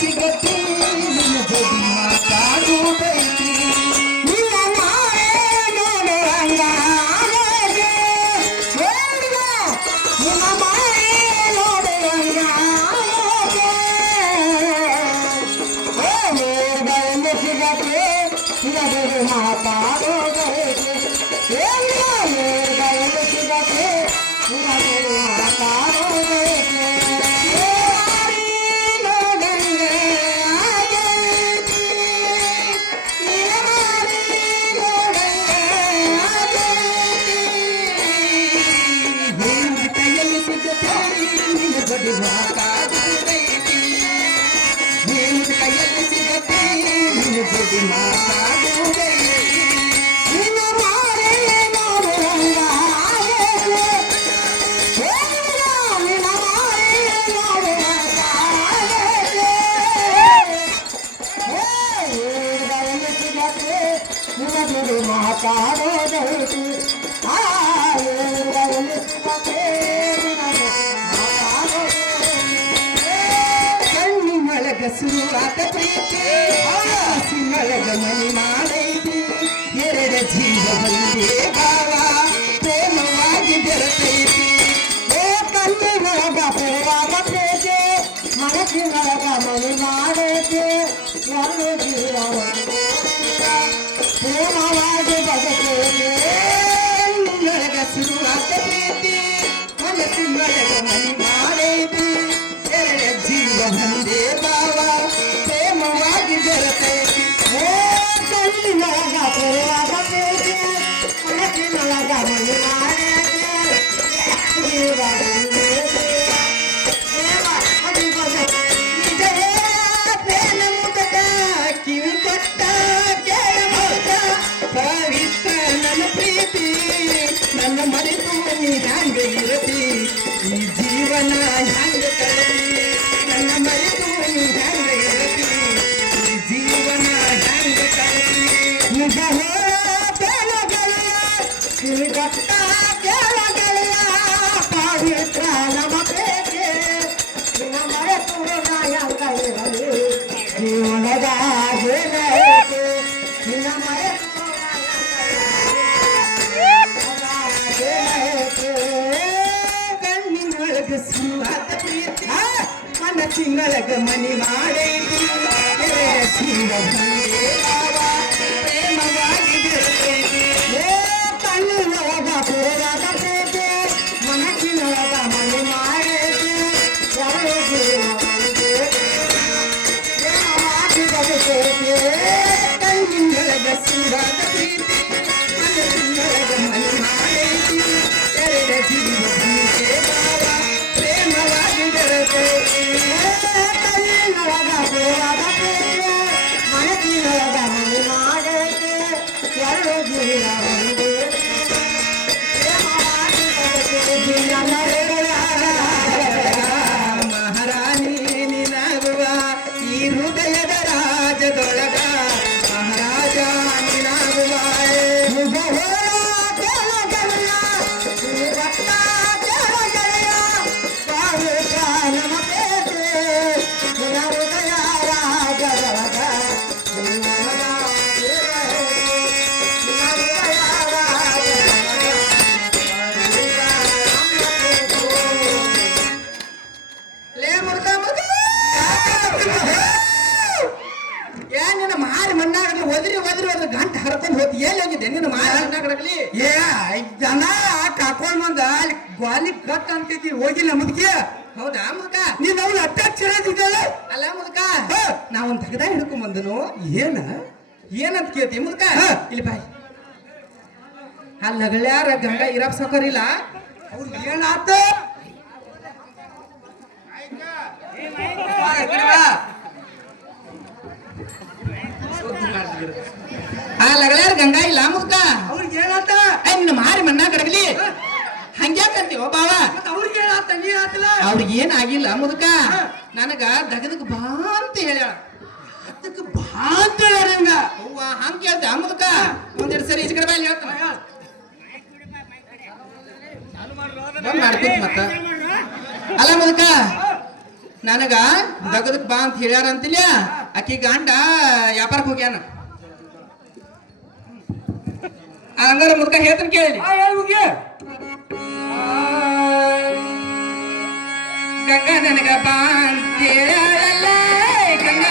ಸಿಗತಿ ನಿನ್ನ ಜೊತೆ ಮಾತಾಡುವುದೈತಿ ನಿನ್ನ ಮಾಯೆ ನೋಡುವಂಗ ನಿನ್ನ ಮಾಯೆ ನೋಡುವಂಗ ಸಿಗತಿ ನಿನ್ನ ಜೊತೆ ಮಾತಾಡುವುದೈತಿ ಸಿಗತಿ ನಿನ್ನ ಜೊತೆ ಮಾತಾಡುವುದೈತಿ ಕಣ್ಣಿನೊಳಗ ಸುರುವಾತ ಪ್ರೀತಿ ಸಿಂಗಳಗ ಮನಿ ಮಾಡೈತಿ ಎರಡ ಜೀವ ಒಂದೇ ಭಾವ ಪ್ರೇಮವಾಗಿ ಬೆರತೈತಿ ಏ ಕಣ್ಣಿನೊಳಗ ಪೂರ್ವಾದ ಪ್ರೀತಿ ಮನಸ್ಸಿನೊಳಗ ಮನಿ ಮಾಡೈತಿ ಎರಡು ಜೀವ ಒಂದೇ ಪ್ರೇಮವಾಗಿ ಬದುಕೈತಿ ಕಣ್ಣಿನೊಳಗ ಸುರುವಾತ ಪ್ರೀತಿ ಮನಸ್ಸಿನೊಳಗ ಮನಿ ಮಾಡೈತಿ ಎರಡ ಜೀವ ಒಂದೇ ಭಾವ ಪ್ರೇಮವಾಗಿ ಬೆರತೈತಿ ಓ ಕಣ್ಣಿನೊಳಗ ಪೂರ್ವಾದ ಪ್ರೀತಿ ಮನಸ್ಸಿನೊಳಗ ಮನಿ ಮಾಡೈತಿ ಜೀವ ಒಂದೇ ಪ್ರೇಮವಾಗಿ ಬದುಕೈತಿ ಪ್ರೇಮ ಮುಖದ ಕಿವಿ ಕೊಟ್ಟ ಪವಿತ್ರ ನನ್ನ ಪ್ರೀತಿ ನನ್ನ ಮರೆತು ನೀ ಹ್ಯಾಂಗ ಇರತಿ ಈ ಜೀವನ ಹ್ಯಾಂಗ ಕಳತಿ ನನ್ನ ಮರೆತು ನೀ ಹ್ಯಾಂಗ ಇರತಿ ಈ ಜೀವನ ಹ್ಯಾಂಗ ಕಳತಿ ನಿಜ ಹೇಳಗೆಳೆಯ ಕಿವಿಗೊಟ್ಟ ಕೇಳಗೆಳೆಯ ಪವಿತ್ರ ನಮ್ಮ ಪ್ರೀತಿ ನಿನ್ನ ಮರೆತು ನಾ ಹ್ಯಾಂಗ ಇರಲಿ ಜೀವನದ ಹೇಳೈತೆ ನಿನ್ನ ಮರೆತು ಕಣ್ಣಿನೊಳಗ ಸುವಾತ ಪ್ರೀತಿ ಮನಸ್ಸಿನೊಳಗ ಮನಿ ಮಾಡೈತಿ ಎರಡ ಜೀವ ಒಂದೇ ಭಾವ ಪ್ರೇಮವಾಗಿ ಬೆರತೈತಿ ಏ ಕಣ್ಣಿನೊಳಗ ಪೂರ್ವಾದ ಪ್ರೀತಿ ಮನಸ್ಸಿನೊಳಗ ಮನಿ ಮಾಡೈತಿ ಎರಡು ಜೀವ ಒಂದೇ ಪ್ರೇಮವಾಗಿ ಬದುಕೈತಿ ಕಣ್ಣಿನೊಳಗ ಸುವಾತ ಪ್ರೀತಿ ಮನಸ್ಸಿನೊಳಗ ಮನಿ ಮಾಡೈತಿ ಎರಡ ಜೀವ ಒಂದೇ ಭಾವ ಪ್ರೇಮವಾಗಿ ಬೆರತೈತಿ ಕಣ್ಣಿನೊಳಗ ಪೂರ್ವಾದ ಪ್ರೀತಿ ಮನಸ್ಸಿನೊಳಗ ಮನಿ ಮಾಡೈತಿ ಎರಡು ಜೀವ ಒಂದೇ ಪ್ರೇಮವಾಗಿ ಬದುಕೈತಿ ಮಹಾರಾಣಿ ನಿನಗುವ ಈ ಹೃದಯದ ರಾಜದೊಳಗ ಮಹಾರಾಜ ನಿನಗುವ ಏನಿನ ಮಾರಿ ಮಣ್ಣಾಗಲಿ ಒದರಿ ಒದರಿ ಒದ್ರ ಗಂಟೆ ಹರ್ಕೊಂಡು ಹೋಗಿ ಎಲ್ಲಿ ಹೋಗಿದ್ದೆ ನಿನ್ನ ಮಾರಿ ಮಣ್ಣಾಗಲಿ ಏ 5 ಜನ ಕಾಕೊಂಡ್ ಬಂದ ಅಲ್ಲಿ ಗ್ವಾಲಿ ಕಟ್ ಅಂತಿದ್ದಿ ಹೋಗಿಲ್ಲ ಮುದುಕಿ ಹೌದಾ ಮುದುಕ ನೀನ್ ಅವ್ನ ಅಟ್ಟಾಕ್ಷರದಿದ್ದಲ್ಲ ಅಲ್ಲ ಮುದುಕ ನಾವೊಂದು ತಗದ ಹಿಡ್ಕೊಂಡ್ ಬಂದನು ಏನಂತ ಕೇಳ್ತಿ ಮುದುಕ ಇಲ್ಲಿ ಬಾಯ್ ಅಲ್ಲಗಳ್ಯಾರ ಗಂಗಾ ಇರಪ್ಪ ಸೌಕರಿಲ್ಲ ಅವ್ರಿಗೆ ಏನಾತ ಲಗಳಾರ ಗಂಗಾ ಇಲ್ಲ ಮುದ್ಕ ಅವ್ರಿಗೆ ಏನಾತ ನಿನ್ನ ಮಾರಿ ಮಣ್ಣ ಕಡಗಲಿ ಹಂಗ್ಯಾಕಂತೀವ ಬಾವ ಅವ್ರಿಗೆ ಏನಾತ ನೀ ಆತಲ್ಲ ಅವ್ರಿಗೆ ಏನಾಗಿಲ್ಲ ಮುದುಕ ನನಗ ದಗದಕ್ ಬಾ ಅಂತ ಹೇಳ್ಯಾಳ ಅದಕ್ಕೆ ಬಾ ಅಂತ ಹೇಳ್ಯಾರ ಅವ್ವ ಹಂಗ ಕೇಳ್ತ ಮುದುಕ ಒಂದೆರಡು ಸರಿ ಈಚ ಕಡೆ ಬಾಯಲ್ಲಿ ಹೇಳ್ತಾನ ಮಾಡ್ತೀನಿ ಮತ್ತ ಅಲ್ಲ ಮುದುಕ ನನಗ ದಗದಕ್ ಬಾ ಅಂತ ಹೇಳ್ಯಾರ ಅಂತಿಲ್ಲ ಆಕಿ ಗಂಡ ವ್ಯಾಪಾರಕ್ಕೆ ಹೋಗ್ಯಾನ ಹಂಗಾರ ಮುದ್ಕ ಹೇಳ್ತಾನೆ ಕೇಳಿ ಗಂಗಾ ನನಗ ಬಾ ಅಂತ ಹೇಳಲ್ಲ ಗಂಗಾ